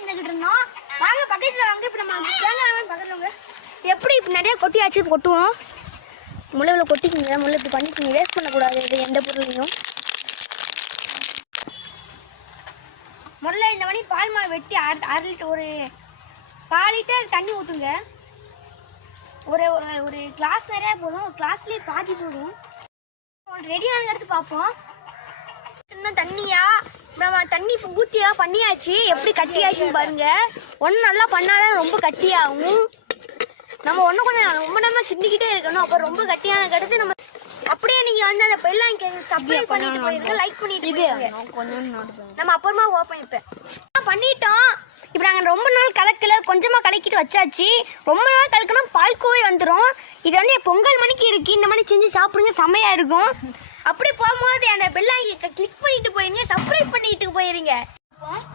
இருந்தோம். வாங்க பக்கத்தில் வாங்க. இப்போ நம்ம தேங்காய் பக்கத்தில் எப்படி இப்போ நிறைய கொட்டியாச்சு கொட்டுவோம். முளைவில் கொட்டிக்கிங்க முளை இப்படி பண்ணிக்கிங்க வேஸ்ட் பண்ணக்கூடாது இது எந்த பொருளையும். முதல்ல இந்த மணி பால் மாவு வெட்டி அரை அரை லிட்டர் ஒரு கால் லிட்டர் தண்ணி ஊற்றுங்க ஒரு ஒரு ஒரு கிளாஸ் நிறையா போதும். ஒரு கிளாஸ்லேயே பாதி போதும். ரெடி ஆனதுக்கு பார்ப்போம். இன்னும் தண்ணியாக நம்ம ஊற்றியா பண்ணியாச்சு? எப்படி கட்டியாச்சுன்னு பாருங்க. ஒன்று நல்லா பண்ணாதான் ரொம்ப கட்டியாகும். நம்ம ஒன்று கொஞ்சம் ரொம்ப நேரமா சிந்திக்கிட்டே இருக்கணும். அப்போ ரொம்ப கட்டியான கடுத்து நம்ம அப்படியே நீங்கள் வந்து அந்த பெல்லாம் சப்ஸ்கிரைப் பண்ணிட்டு போயிருங்க. லைக் பண்ணிட்டு நம்ம அப்புறமா ஓப்பன் இப்போ பண்ணிட்டோம். இப்போ நாங்கள் ரொம்ப நாள் கலக்கல. கொஞ்சமாக கலக்கிட்டு வச்சாச்சு. ரொம்ப நாள் கலக்கினா பால்கோவே வந்துடும் இது வந்து பொங்கல் மணிக்கு இருக்கு. இந்த மாதிரி செஞ்சு சாப்பிடுங்க. செம்மையாக இருக்கும். அப்படி போகும்போது அந்த பெல்லாங்கி கிளிக் பண்ணிட்டு போயிருங்க. சப்ஸ்கிரைப் பண்ணிட்டு